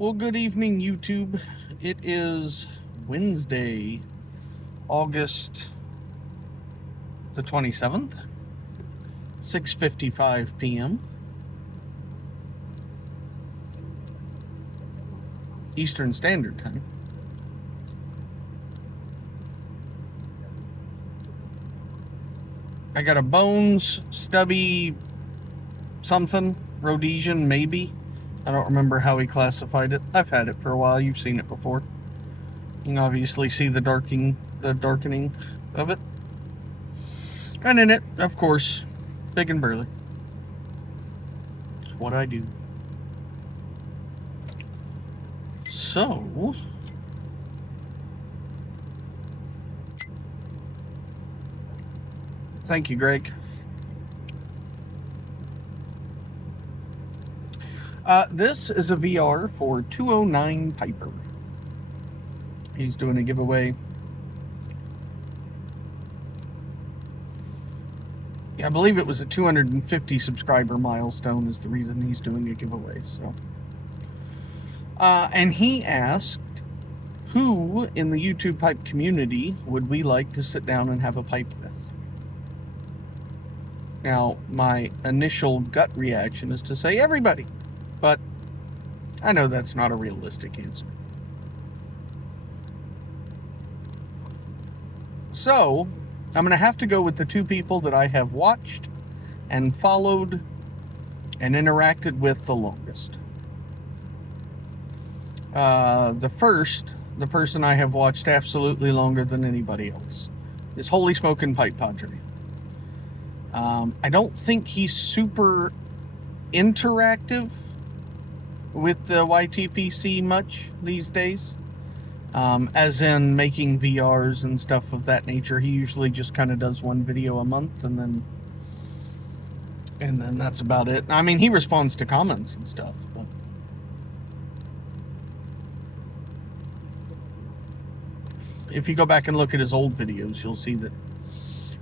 Well, good evening, YouTube. It is Wednesday, August the 27th, 6:55 p.m. Eastern Standard Time. I got a Bones, Stubby, something, Rhodesian, maybe. I don't remember how he classified it. I've had it for a while. You've seen it before. You can obviously see the darkening of it. And in it, of course, big and burly. It's what I do. So, thank you, Greg. This is a VR for 209 Piper. He's doing a giveaway. Yeah, I believe it was a 250 subscriber milestone is the reason he's doing a giveaway. So, and he asked, who in the YouTube pipe community would we like to sit down and have a pipe with? Now, my initial gut reaction is to say everybody, but I know that's not a realistic answer. So, I'm going to have to go with the two people that I have watched and followed and interacted with the longest. The person I have watched absolutely longer than anybody else, is Holy Smokin' Pipe Padre. I don't think he's super interactive with the YTPC much these days. As in making VRs and stuff of that nature. He usually just kind of does one video a month and then that's about it. I mean, he responds to comments and stuff, but if you go back and look at his old videos, you'll see that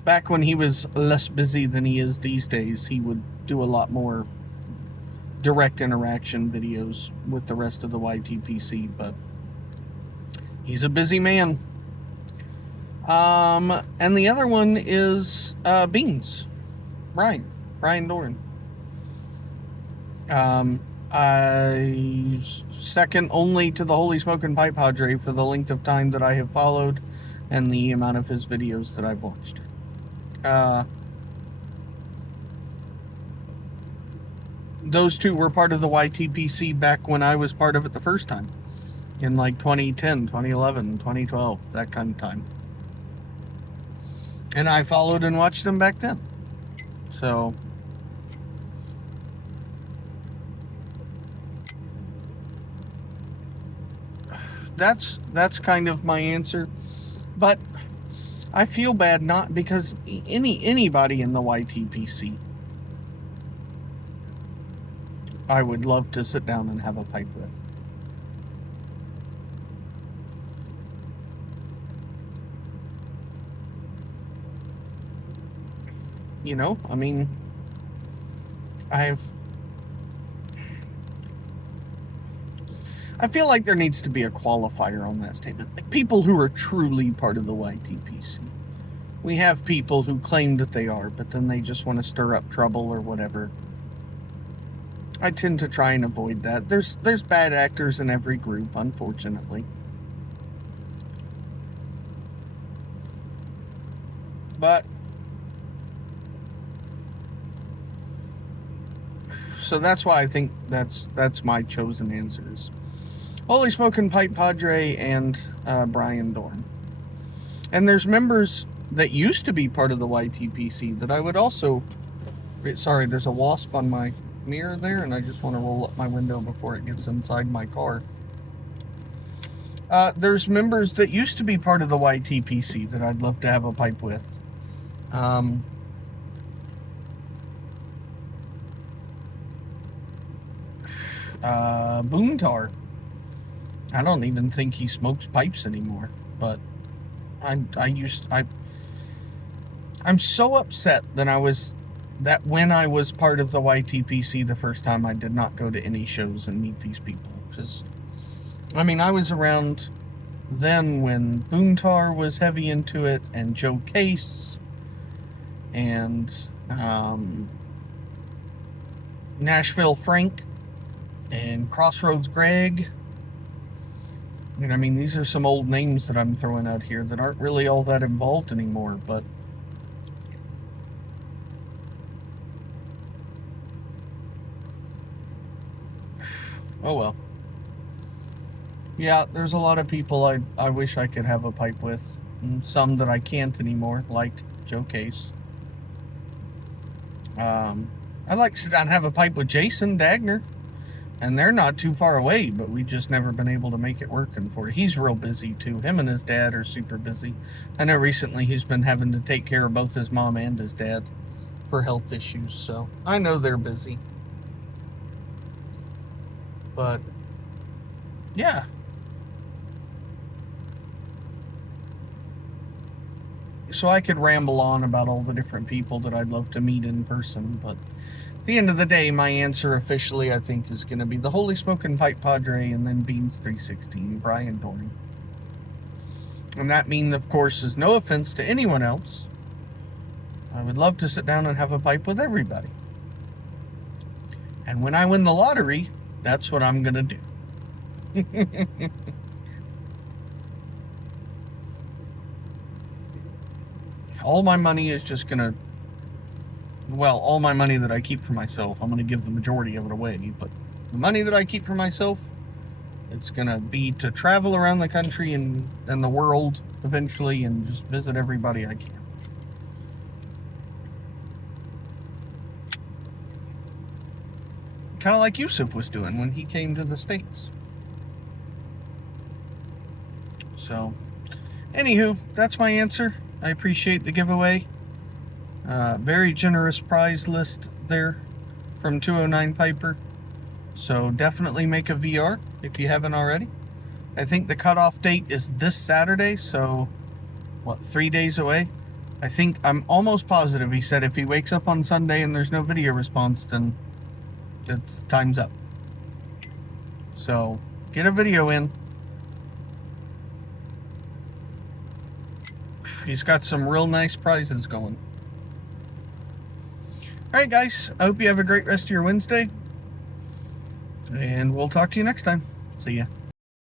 back when he was less busy than he is these days, he would do a lot more direct interaction videos with the rest of the YTPC, but he's a busy man. And the other one is Beans. Brian Doran. I second only to the Holy Smokin' Pipe Padre for the length of time that I have followed and the amount of his videos that I've watched. Those two were part of the YTPC back when I was part of it the first time. In like 2010, 2011, 2012, that kind of time. And I followed and watched them back then. So, that's kind of my answer. But I feel bad not because anybody in the YTPC I would love to sit down and have a pipe with. You know, I mean, I feel like there needs to be a qualifier on that statement. Like people who are truly part of the YTPC. We have people who claim that they are, but then they just want to stir up trouble or whatever. I tend to try and avoid that. There's bad actors in every group, unfortunately. But so that's why I think that's my chosen answers. Holy Smokin' Pipe Padre and Brian Doran. And there's members that used to be part of the YTPC that I would also... Sorry, there's a wasp on my mirror there, and I just want to roll up my window before it gets inside my car. There's members that used to be part of the YTPC that I'd love to have a pipe with. Boontar. I don't even think he smokes pipes anymore, but I'm so upset that when I was part of the YTPC the first time, I did not go to any shows and meet these people, because I mean, I was around then when Boomtar was heavy into it, and Joe Case, and Nashville Frank, and Crossroads Greg. And I mean, these are some old names that I'm throwing out here that aren't really all that involved anymore, but oh well. Yeah, there's a lot of people I wish I could have a pipe with, and some that I can't anymore, like Joe Case. I'd like to sit down and have a pipe with Jason Dagner, and they're not too far away, but we just never been able to make it working for it. He's real busy too. Him and his dad are super busy. I know recently he's been having to take care of both his mom and his dad for health issues, so I know they're busy. But yeah. So I could ramble on about all the different people that I'd love to meet in person, but at the end of the day, my answer officially, I think, is going to be the Holy Smokin' Pipe Padre and then Beans 316, Brian Doran. And that means, of course, is no offense to anyone else. I would love to sit down and have a pipe with everybody. And when I win the lottery, that's what I'm going to do. All my money is just going to, well, all my money that I keep for myself, I'm going to give the majority of it away. But the money that I keep for myself, it's going to be to travel around the country and the world eventually and just visit everybody I can. Kind of like Yusuf was doing when he came to the States. So, anywho, that's my answer. I appreciate the giveaway. Very generous prize list there from 209 Piper. So definitely make a VR if you haven't already. I think the cutoff date is this Saturday, so what, 3 days away? I'm almost positive he said if he wakes up on Sunday and there's no video response, then it's time's up. So get a video in. He's got some real nice prizes going. Alright guys, I hope you have a great rest of your Wednesday. And we'll talk to you next time. See ya.